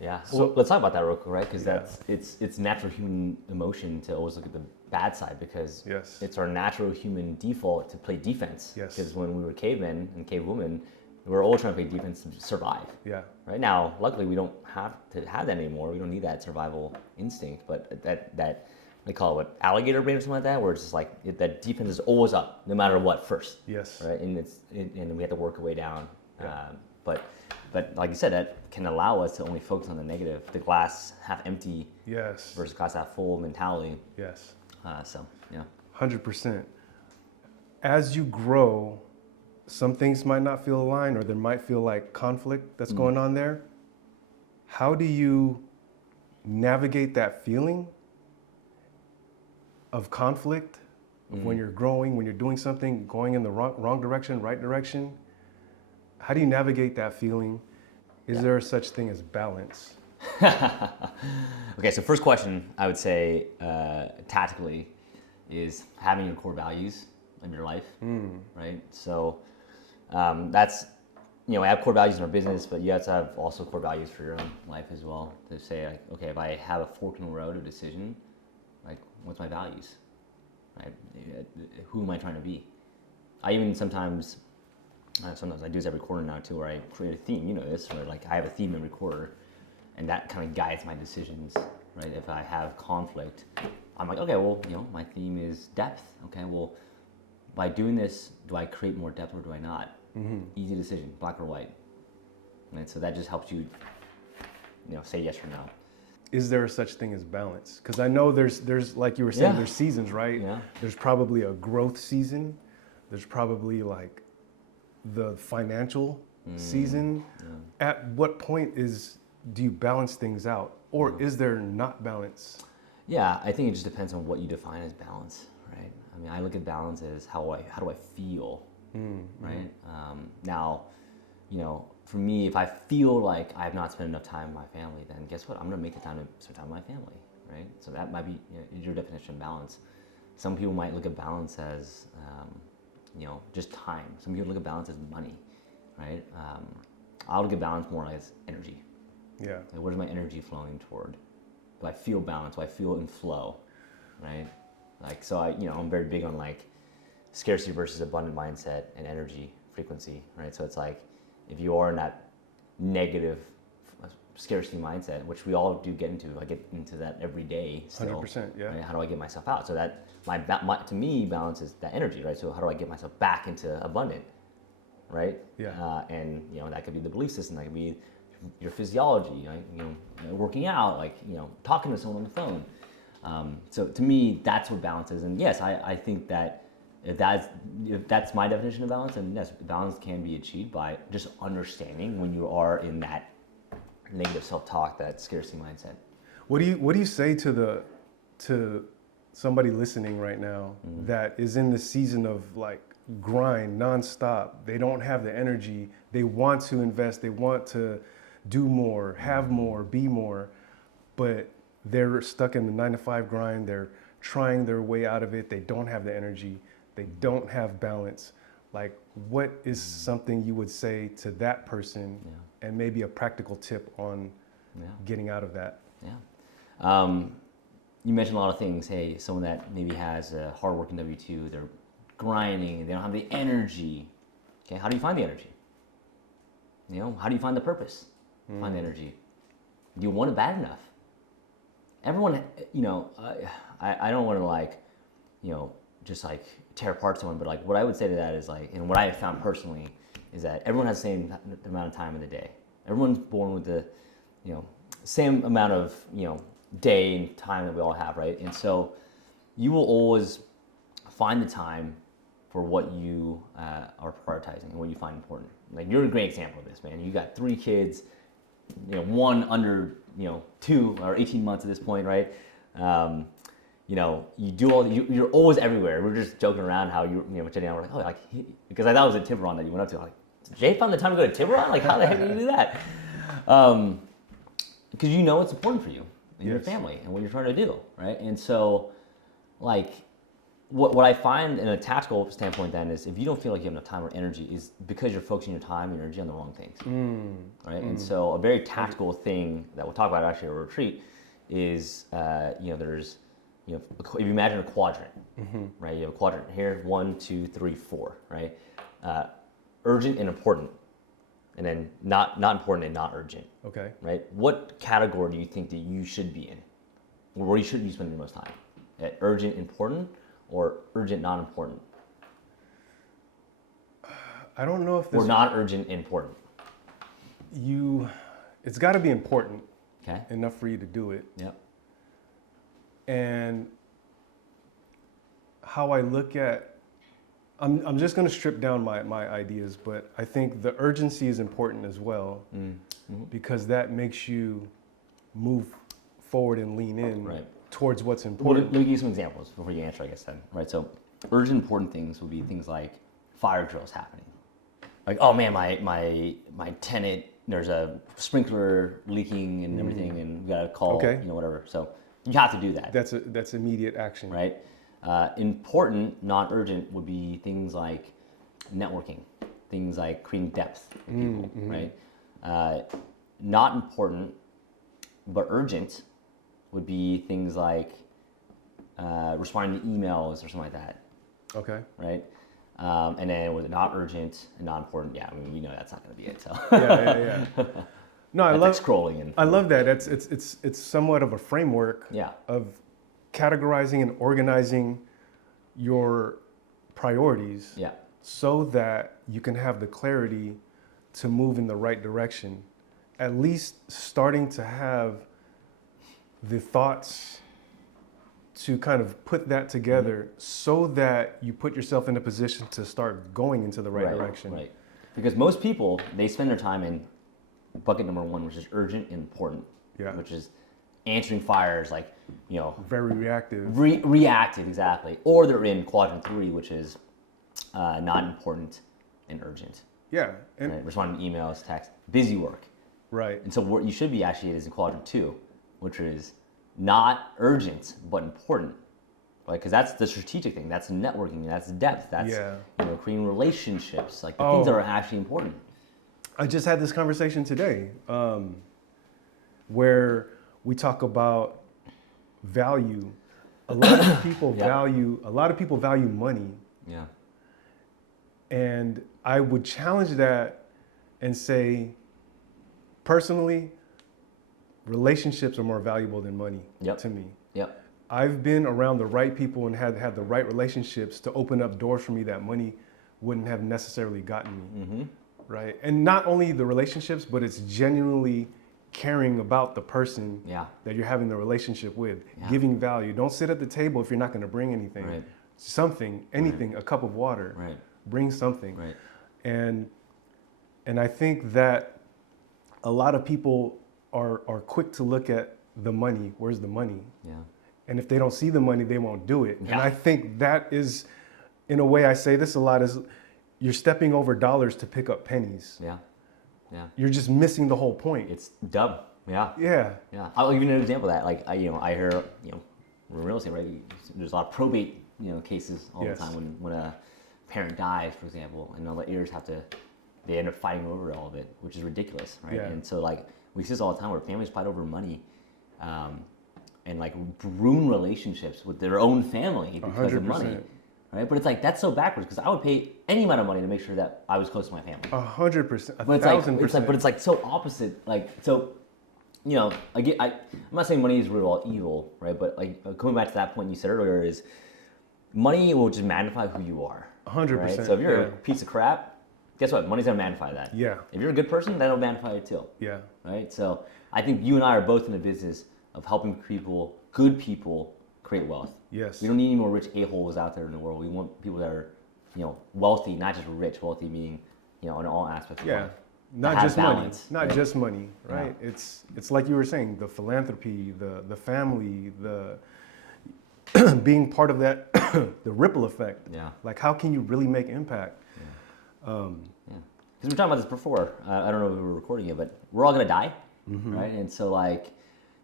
Yeah. So let's talk about that real quick, right? Because it's natural human emotion to always look at the bad side, because it's our natural human default to play defense. Because when we were cavemen and cavewomen, we were all trying to play defense to survive. Yeah. Right now, luckily, we don't have to have that anymore. We don't need that survival instinct. But that they call it what, alligator brain or something like that, where it's just like that defense is always up, no matter what first. Yes. Right. And and we have to work our way down. Yeah. But like you said, that can allow us to only focus on the negative, the glass half empty. Yes. Versus glass half full mentality. Yes. 100%. As you grow, some things might not feel aligned, or there might feel like conflict that's going on there. How do you navigate that feeling of conflict, of when you're growing, when you're doing something, going in the wrong direction, right direction? How do you navigate that feeling? Is there such thing as balance? Okay, so first question, I would say tactically is having your core values in your life, right? So that's, we have core values in our business, but you have to have also core values for your own life as well. To say, like, okay, if I have a fork in the road of decision, like, what's my values, right? Who am I trying to be? I even sometimes I do this every quarter now too, where I create a theme. You know this, where like I have a theme every quarter, and that kind of guides my decisions, right? If I have conflict, I'm like, okay, well, my theme is depth. Okay, well, by doing this, do I create more depth or do I not? Easy decision, black or white. Right? So that just helps you, say yes or no. Is there such thing as balance? Because I know there's like you were saying, Yeah. there's seasons, right? Yeah. There's probably a growth season. There's probably like the financial season. Yeah. At what point do you balance things out, or is there not balance? Yeah, I think it just depends on what you define as balance, right? I mean, I look at balance as how do I feel, right? Now, for me, if I feel like I have not spent enough time with my family, then guess what? I'm gonna make the time to spend time with my family, right? So that might be your definition of balance. Some people might look at balance as, just time. Some people look at balance as money, right? I'll look at balance more as energy. Yeah. Like, where's my energy flowing toward? Do I feel balanced? Do I feel in flow, right? Like, so I'm very big on like scarcity versus abundant mindset and energy frequency, right? So it's like, if you are in that negative scarcity mindset, which we all do get into, I get into that every day still. 100%, yeah. Right? How do I get myself out? So that to me, balance is that energy, right? So how do I get myself back into abundant, right? Yeah. And that could be the belief system, that could be your physiology, working out, like talking to someone on the phone. So to me, that's what balance is. And yes, I think that if that's my definition of balance, and yes, balance can be achieved by just understanding when you are in that negative self-talk, that scarcity mindset. What do you say to somebody listening right now that is in the season of like grind nonstop? They don't have the energy. They want to invest. They want to do more, have more, be more, but they're stuck in the 9-to-5 grind. They're trying their way out of it. They don't have the energy. They don't have balance. Like, what is something you would say to that person, and maybe a practical tip on getting out of that? Yeah. You mentioned a lot of things. Hey, someone that maybe has a hardworking W-2, they're grinding, they don't have the energy. Okay, how do you find the energy? How do you find the purpose? Find the energy. Do you want it bad enough? Everyone, I don't want to like, just like tear apart someone, but like what I would say to that is like, and what I have found personally is that everyone has the same amount of time in the day. Everyone's born with the, same amount of, day and time that we all have, right? And so you will always find the time for what you are prioritizing and what you find important. Like, you're a great example of this, man. You got 3 kids, one under, 2 or 18 months at this point, right? You do all, you're always everywhere. We're just joking around how Jenny and I were like, because I thought it was a Tiburon that you went up to. Like, Jay found the time to go to Tiburon? Like, how the heck did you do that? Because it's important for you and your family and what you're trying to do, right? And so, like, what I find in a tactical standpoint then is, if you don't feel like you have enough time or energy, is because you're focusing your time and energy on the wrong things, right? And so a very tactical thing that we'll talk about actually at a retreat is, there's, if you imagine a quadrant, right? You have a quadrant here, 1, 2, 3, 4, right? Urgent and important, and then not important and not urgent. Okay. Right? What category do you think that you should be in? Where you should be spending the most time? At urgent, important, or urgent, not important? I don't know if this... Or not urgent, important? It's got to be important. Okay. Enough for you to do it. Yep. And how I look at, I'm just going to strip down my ideas, but I think the urgency is important as well, because that makes you move forward and lean in towards what's important. Let me give you some examples before you answer, I guess, then. Right? So urgent, important things would be things like fire drills happening. Like, oh man, my tenant, there's a sprinkler leaking and everything, and we got to call, whatever. So you have to do that. That's immediate action. Right? Important, not urgent, would be things like networking, things like creating depth with people, right? Not important, but urgent would be things like responding to emails or something like that. Okay. Right? And then with not urgent and not important, yeah, I mean, we know that's not going to be it. So Yeah. No, I that's love like scrolling and I love that. It's somewhat of a framework of categorizing and organizing your priorities so that you can have the clarity to move in the right direction. At least starting to have the thoughts to kind of put that together so that you put yourself in a position to start going into the right direction. Right. Because most people, they spend their time in bucket number 1, which is urgent and important, which is answering fires, like, you know, very reactive. Reactive, exactly. Or they're in quadrant 3, which is not important and urgent. Yeah. And right? Responding to emails, text, busy work. Right. And so what you should be actually is in quadrant 2, which is not urgent but important, right? Because that's the strategic thing. That's networking. That's depth. That's you know, creating relationships, like the things that are actually important. I just had this conversation today, where we talk about value. A lot of people value money. Yeah. And I would challenge that and say, personally, relationships are more valuable than money to me. Yep. I've been around the right people and had the right relationships to open up doors for me that money wouldn't have necessarily gotten me. Right? And not only the relationships, but it's genuinely caring about the person that you're having the relationship with, giving value. Don't sit at the table if you're not going to bring anything. Right. Something, anything, a cup of water. Right. Bring something. Right. And I think that a lot of people are quick to look at the money. Where's the money? Yeah. And if they don't see the money, they won't do it. Yeah. And I think that is, in a way, I say this a lot, is you're stepping over dollars to pick up pennies. Yeah. Yeah. You're just missing the whole point. It's dumb. Yeah. Yeah. Yeah. I'll give you an example of that. Like, I hear, in real estate, right? There's a lot of probate, cases all the time when a parent dies, for example, and all the heirs they end up fighting over all of it, which is ridiculous, right? Yeah. And so, like, we see this all the time where families fight over money, and like ruin relationships with their own family because 100%. Of money, right? But it's like, that's so backwards, because I would pay any amount of money to make sure that I was close to my family. 100%, 1,000%. But it's like so opposite. Like, so, I'm not saying money is root of all evil, right? But like, coming back to that point you said earlier, is money will just magnify who you are. 100%. Right? So if you're a piece of crap, guess what? Money's gonna magnify that. Yeah. If you're a good person, that'll magnify it too. Yeah. Right? So I think you and I are both in the business of helping people, good people, create wealth. Yes. We don't need any more rich a-holes out there in the world. We want people that are, wealthy, not just rich, wealthy meaning, in all aspects of life. Not just balance, money. Not just money, right? Yeah. It's like you were saying, the philanthropy, the family, the being part of that, the ripple effect. Yeah. Like, how can you really make impact? Because we were talking about this before. I don't know if we were recording it, but we're all gonna die, right? And so, like,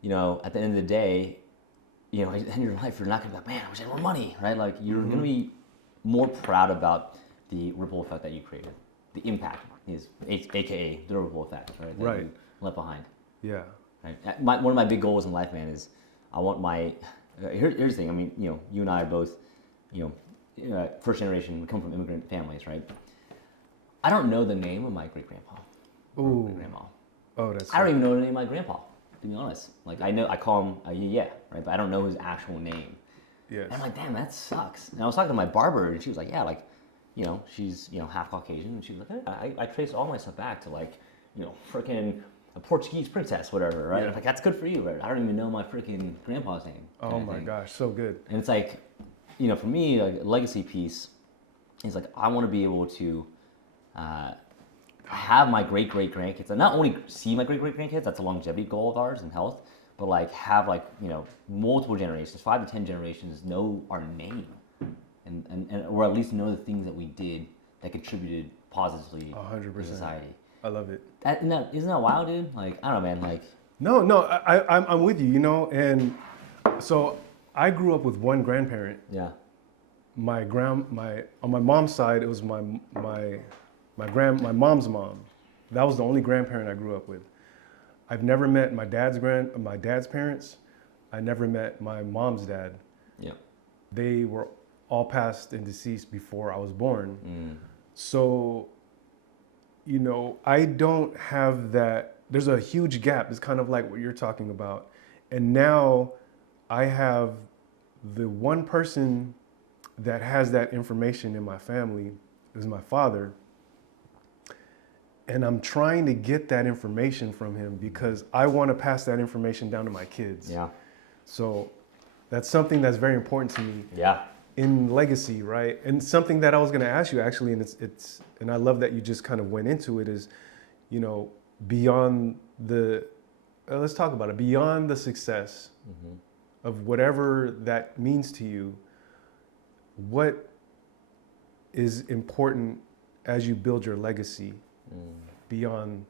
at the end of the day, at the end of your life, you're not gonna be like, man, I wish I had more money, right? Like, you're gonna be more proud about the ripple effect that you created, the impact is, AKA the ripple effect, right? That you left behind. Yeah. Right. One of my big goals in life, man, is I want my. Here's the thing. I mean, you and I are both, first generation. We come from immigrant families, right? I don't know the name of my great-grandpa. Ooh. Great-grandma. Oh, that's. I don't even know the name of my grandpa, to be honest. Like, I call him right? But I don't know his actual name. Yes. And I'm like, damn, that sucks. And I was talking to my barber, and she was like, yeah, like, she's half Caucasian, and she was like, hey, I traced all my stuff back to, like, freaking a Portuguese princess, whatever, right? Yeah. I'm like, that's good for you, right? I don't even know my freaking grandpa's name. Oh my gosh, so good. And it's like, for me, like, a legacy piece is like, I want to be able to have my great-great-grandkids, and not only see my great-great-grandkids, that's a longevity goal of ours in health, but like have multiple generations, 5 to 10 generations know our name, and or at least know the things that we did that contributed positively 100% to society. I love it. Isn't that wild, dude? Like, I don't know, man. Like, no, I'm with you. And so I grew up with one grandparent. Yeah. on my mom's side, it was my mom's mom. That was the only grandparent I grew up with. I've never met my dad's parents. I never met my mom's dad. Yeah. They were all passed and deceased before I was born. So, you know, I don't have that. There's a huge gap. It's kind of like what you're talking about. And now I have the one person that has that information in my family is my father. And I'm trying to get that information from him because I want to pass that information down to my kids. Yeah. So that's something that's very important to me. Yeah. In legacy, right? And something that I was going to ask you actually, and it's and I love that you just kind of went into it, is, you know, beyond the let's talk about it, beyond the success of whatever that means to you, what is important as you build your legacy beyond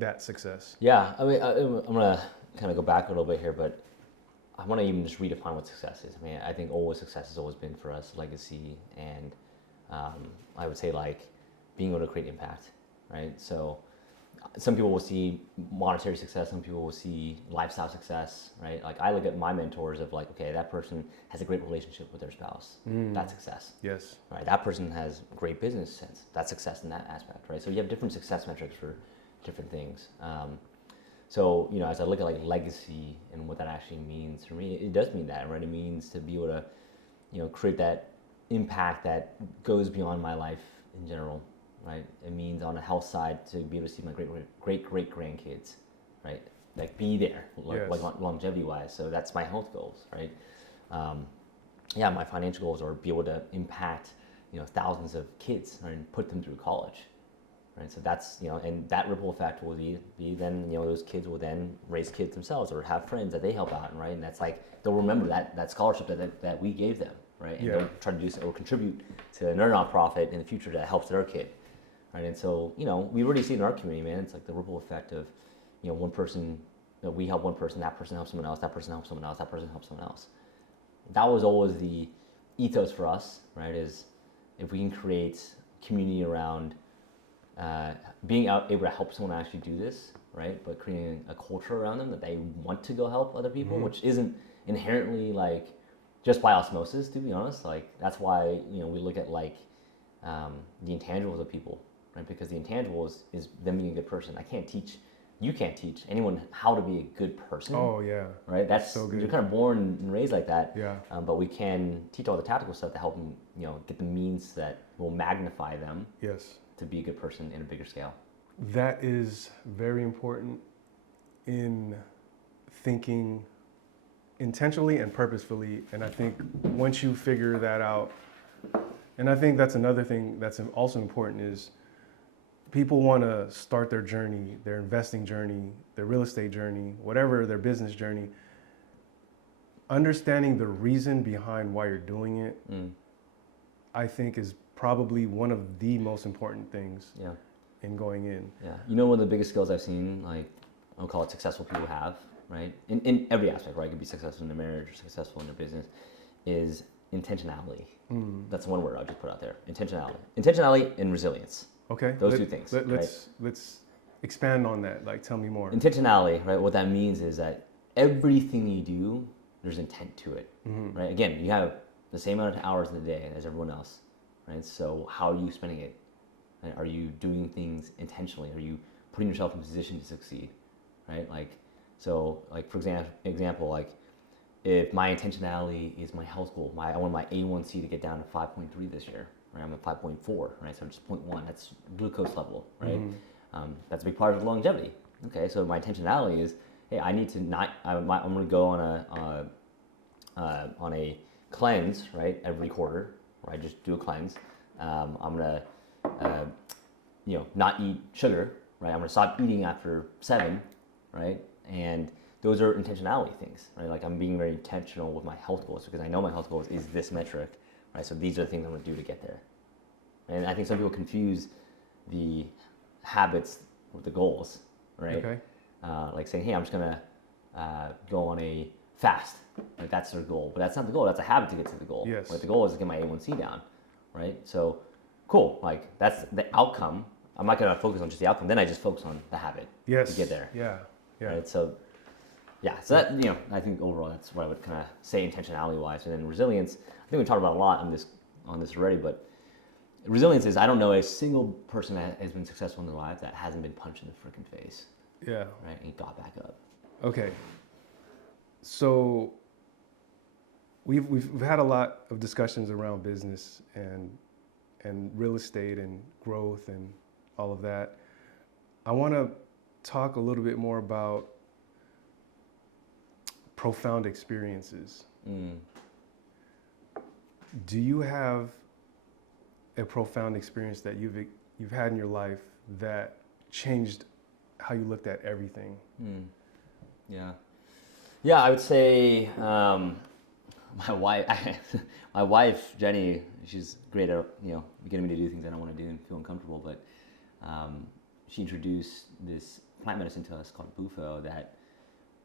that success? Yeah, I mean, I'm gonna kind of go back a little bit here, but I want to even just redefine what success is. I mean, I think always success has always been for us legacy, and I would say like being able to create impact, right? So some people will see monetary success, some people will see lifestyle success, right? Like I look at my mentors of like, okay, that person has a great relationship with their spouse. That's success. Yes. Right. That person has great business sense. That's success in that aspect, right? So you have different success metrics for different things. So, you know, as I look at like legacy and what that actually means for me, it does mean that, right? It means to be able to, you know, create that impact that goes beyond my life in general, right? It means on the health side to be able to see my great grandkids, right? Like be there, like longevity wise. So that's my health goals, right? Yeah, my financial goals are be able to impact, you know, thousands of kids, right, and put them through college. Right, so that's, you know, and that ripple effect will be then, you know, those kids will then raise kids themselves or have friends that they help out, right? And that's like, they'll remember that scholarship that we gave them, right? And they'll try to do or contribute to another nonprofit in the future that helps their kid, right? And so, you know, we already see it in our community, man. It's like the ripple effect of, you know, one person, you know, we help one person, that person helps someone else, that person helps someone else, that person helps someone else. That was always the ethos for us, right? Is if we can create community around being able to help someone actually do this, right? But creating a culture around them that they want to go help other people, which isn't inherently like just by osmosis, to be honest. Like that's why, you know, we look at like the intangibles of people, right? Because the intangibles is them being a good person. You can't teach anyone how to be a good person. Oh yeah. Right. That's so good. You're kind of born and raised like that. Yeah. But we can teach all the tactical stuff to help them, you know, get the means that will magnify them. Yes. To be a good person in a bigger scale. That is very important in thinking intentionally and purposefully. And I think once you figure that out, and I think that's another thing that's also important is people want to start their journey, their investing journey, their real estate journey, whatever their business journey. Understanding the reason behind why you're doing it, I think is probably one of the most important things in going in. Yeah. You know, one of the biggest skills I've seen, like, I'll call it successful people have, right? In every aspect, right? You could be successful in their marriage or successful in their business, is intentionality. That's one word I'll just put out there. Intentionality. Intentionality and resilience. Okay. Those two things. Let's expand on that. Like, tell me more. Intentionality, right? What that means is that everything you do, there's intent to it, right? Again, you have the same amount of hours in the day as everyone else. Right? So how are you spending it? Right? Are you doing things intentionally? Are you putting yourself in a position to succeed? Right? Like, so like for example, like if my intentionality is my health goal, I want my A1C to get down to 5.3 this year, right? I'm at 5.4, right? So just 0.1, that's glucose level, right? That's a big part of longevity. Okay, so my intentionality is, hey, I need to I'm gonna go on a cleanse, right? Every quarter. Where I just do a cleanse. I'm gonna, you know, not eat sugar, right? I'm gonna stop eating after 7, right? And those are intentionality things, right? Like I'm being very intentional with my health goals because I know my health goals is this metric, right? So these are the things I'm gonna do to get there. And I think some people confuse the habits with the goals, right? Okay. Like saying, hey, I'm just gonna go on a fast. Like that's their goal, but that's not the goal. That's a habit to get to the goal. Yes. Like the goal is to get my A1C down, right? So, cool. Like that's the outcome. I'm not gonna focus on just the outcome. Then I just focus on the habit Yes. to get there. Yeah. Yeah. Right. So, yeah. So that I think overall that's what I would kind of say intentionality wise, and then resilience. I think we talked about a lot on this already, but resilience is I don't know a single person that has been successful in their life that hasn't been punched in the freaking face. Yeah. Right. And got back up. Okay. So we've had a lot of discussions around business and real estate and growth and all of that. I want to talk a little bit more about profound experiences. Do you have a profound experience that you've had in your life that changed how you looked at everything? Yeah, I would say my wife Jenny, she's great at getting me to do things I don't want to do and feel uncomfortable. But she introduced this plant medicine to us called Bufo that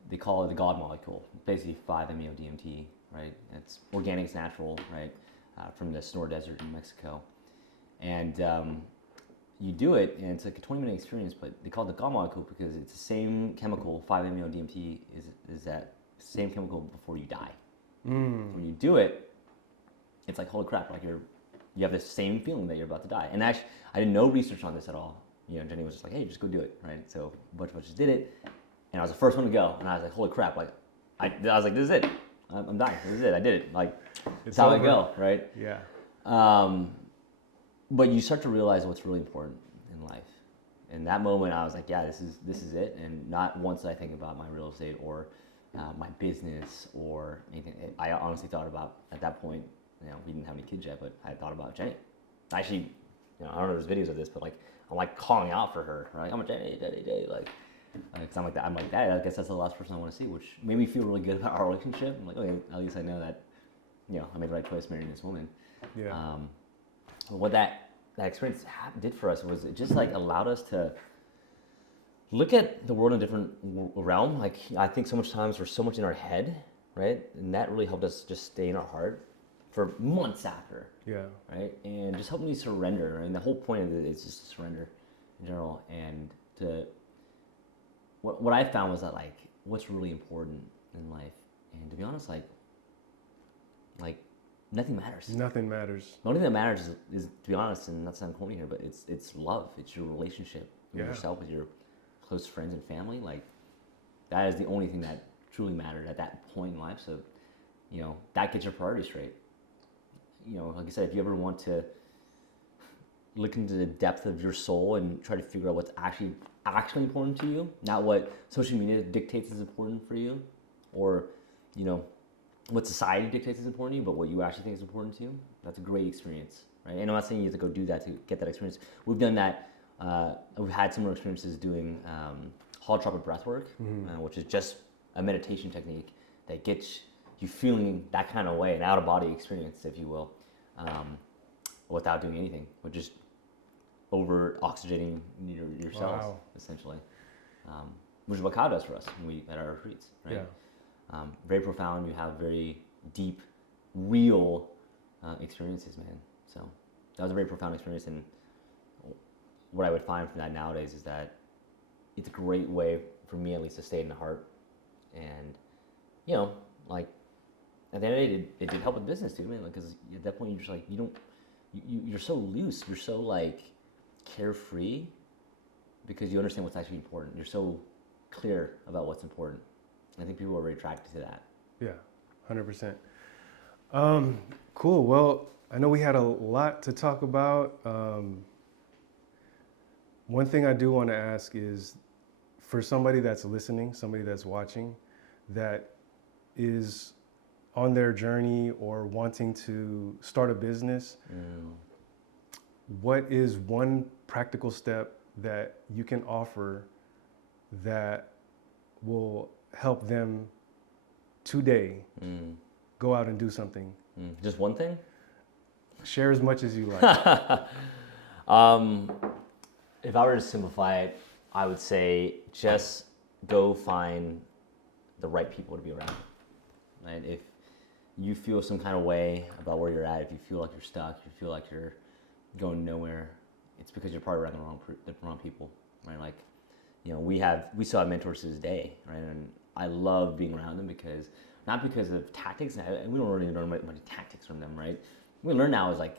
they call it the God molecule. Basically 5-MeO-DMT, right? It's organic, it's natural, right? From the Sonora Desert in Mexico, and you do it, and it's like a 20-minute experience, but they call it the God molecule because it's the same chemical, 5-MeO-DMT is that same chemical before you die. When you do it, it's like, holy crap, like you have the same feeling that you're about to die. And actually, I did no research on this at all. Jenny was just like, hey, just go do it, right? So a bunch of us just did it, and I was the first one to go, and I was like, holy crap, like, I was like, this is it. I'm dying, this is it, I did it. Like, it's how I go, right? Yeah. But you start to realize what's really important in life. In that moment, I was like, yeah, this is it. And not once did I think about my real estate or my business or anything. I honestly thought about, at that point, we didn't have any kids yet, but I thought about Jenny. Actually, I don't know if there's videos of this, but like, I'm like calling out for her, right? I'm a Jenny, like, cause I'm like that. I'm like that. I guess that's the last person I want to see, which made me feel really good about our relationship. I'm like, okay, at least I know that, I made the right choice marrying this woman. Yeah. What that experience did for us was it just like allowed us to look at the world in a different realm. Like I think so much times we're so much in our head, right? And that really helped us just stay in our heart for months after. Yeah. Right? And just helped me surrender. And the whole point of it is just to surrender in general. And what I found was that like what's really important in life. And to be honest, like nothing matters. Nothing matters. The only thing that matters is to be honest, and not to sound corny here, but it's love. It's your relationship with yourself, with your close friends and family. Like that is the only thing that truly mattered at that point in life. So, that gets your priorities straight. Like I said, if you ever want to look into the depth of your soul and try to figure out what's actually important to you, not what social media dictates is important for you, or what society dictates is important to you, but what you actually think is important to you, that's a great experience, right? And I'm not saying you have to go do that to get that experience. We've done that. We've had similar experiences doing holotropic breath work, which is just a meditation technique that gets you feeling that kind of way, an out-of-body experience, if you will, without doing anything, but just over-oxygenating your cells, essentially, which is what Kyle does for us at our retreats, right? Yeah. Very profound. You have very deep, real experiences, man. So that was a very profound experience, and what I would find from that nowadays is that it's a great way for me, at least, to stay in the heart. And like at the end of the day, it did help with business too, man. Because at that point, you're just like you're so loose, you're so like carefree, because you understand what's actually important. You're so clear about what's important. I think people are very attracted to that. Yeah, 100%. Cool. Well, I know we had a lot to talk about. One thing I do want to ask is, for somebody that's listening, somebody that's watching, that is on their journey or wanting to start a business, what is one practical step that you can offer that will help them today go out and do something? Just one thing? Share as much as you like. If I were to simplify it, I would say just go find the right people to be around. right? If you feel some kind of way about where you're at, if you feel like you're stuck, you feel like you're going nowhere, it's because you're probably around the wrong people, right? Like, you know, we still have mentors to this day, right? And I love being around them because, not because of tactics, and we don't really learn much tactics from them, right? What we learn now is like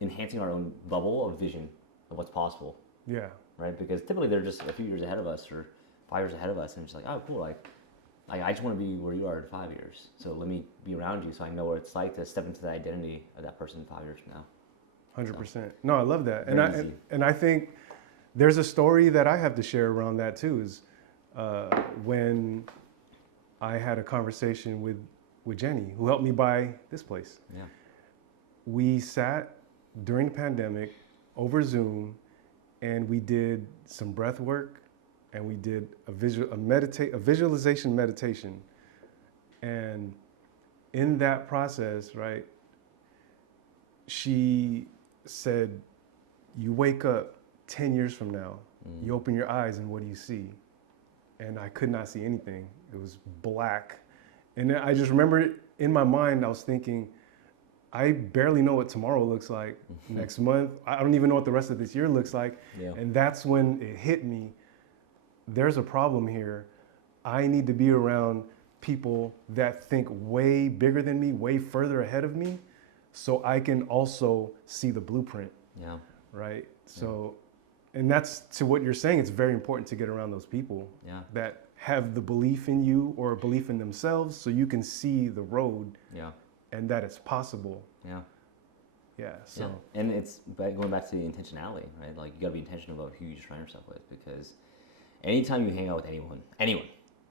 enhancing our own bubble of vision of what's possible. Yeah. Right? Because typically they're just a few years ahead of us or 5 years ahead of us, and it's like, oh, cool, like I just want to be where you are in 5 years. So let me be around you so I know what it's like to step into the identity of that person 5 years from now. 100%. No, I love that. Very And I think there's a story that I have to share around that too, is when I had a conversation with Jenny, who helped me buy this place. Yeah. We sat during the pandemic over Zoom, and we did some breath work, and we did a visualization meditation. And in that process, right, she said, you wake up 10 years from now, you open your eyes, and what do you see? And I could not see anything. It was black. And I just remember in my mind, I was thinking, I barely know what tomorrow looks like, next month. I don't even know what the rest of this year looks like. Yeah. And that's when it hit me. There's a problem here. I need to be around people that think way bigger than me, way further ahead of me, so I can also see the blueprint. Yeah. Right? So, and that's to what you're saying. It's very important to get around those people that have the belief in you or a belief in themselves, so you can see the road. Yeah. And that it's possible. Yeah. Yeah. So. Yeah. And it's going back to the intentionality, right? Like, you got to be intentional about who you surround yourself with, because anytime you hang out with anyone,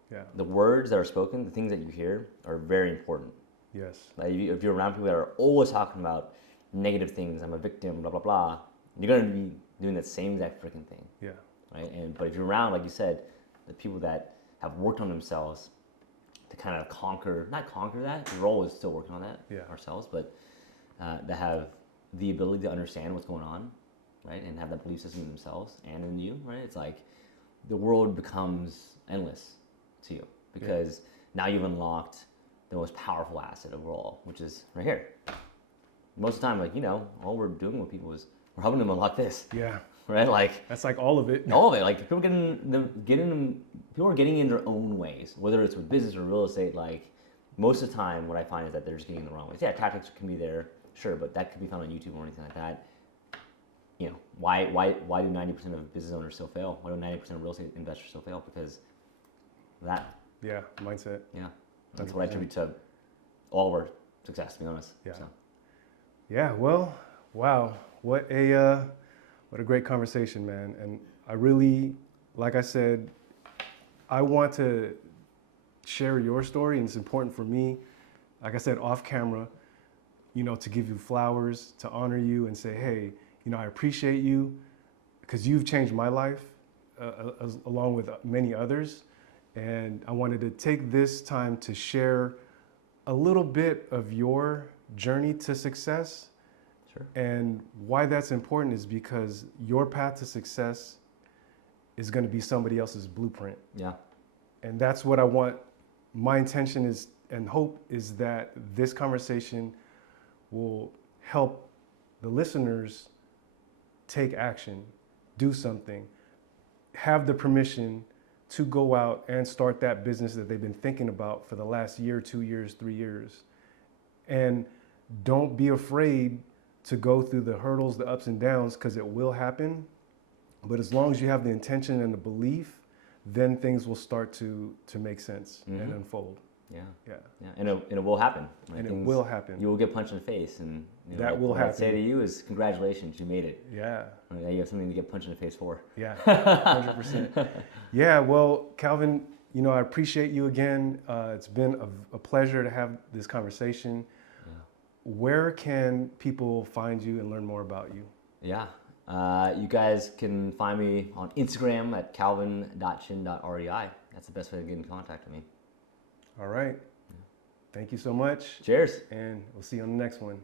Yeah. the words that are spoken, the things that you hear, are very important. Yes. Like, if you're around people that are always talking about negative things, I'm a victim, blah blah blah, you're gonna be doing that same exact freaking thing. Yeah. Right. But if you're around, like you said, the people that have worked on themselves to kind of not conquer that, we're always still working on that ourselves, but that have the ability to understand what's going on, right, and have that belief system in themselves and in you, right? It's like the world becomes endless to you, because now you've unlocked the most powerful asset of all, which is right here. Most of the time, like, you know, all we're doing with people is we're helping them unlock this. Yeah. Right? Like, that's like all of it. All of it. Like, people are getting in their own ways, whether it's with business or real estate. Like, most of the time, what I find is that they're just getting in the wrong ways. Yeah, tactics can be there, sure, but that could be found on YouTube or anything like that. You know, why do 90% of business owners still fail? Why do 90% of real estate investors still fail? Because of that. Yeah, mindset. Yeah, that's 100%. What I attribute to all of our success, to be honest. Yeah. So. Yeah. Well, wow, what a great conversation, man. And I really, like I said, I want to share your story, and it's important for me, like I said, off camera, you know, to give you flowers, to honor you and say, hey, you know, I appreciate you because you've changed my life along with many others. And I wanted to take this time to share a little bit of your journey to success. Sure. And why that's important is because your path to success is going to be somebody else's blueprint. Yeah. And that's what I want. My intention is and hope is that this conversation will help the listeners take action, do something, have the permission to go out and start that business that they've been thinking about for the last year, 2 years, 3 years. And don't be afraid to go through the hurdles, the ups and downs, because it will happen. But as long as you have the intention and the belief, then things will start to make sense and unfold. Yeah. Yeah. Yeah. And it will happen. Right? And it will happen. You will get punched in the face, and you know, that will happen. What I'd say to you is, congratulations, you made it. Yeah. I mean, you have something to get punched in the face for. Yeah. 100%. Yeah. Well, Calvin, you know, I appreciate you again. It's been a pleasure to have this conversation. Yeah. Where can people find you and learn more about you? Yeah. You guys can find me on Instagram at calvin.chin.rei. That's the best way to get in contact with me. All right. Thank you so much. Cheers. And we'll see you on the next one.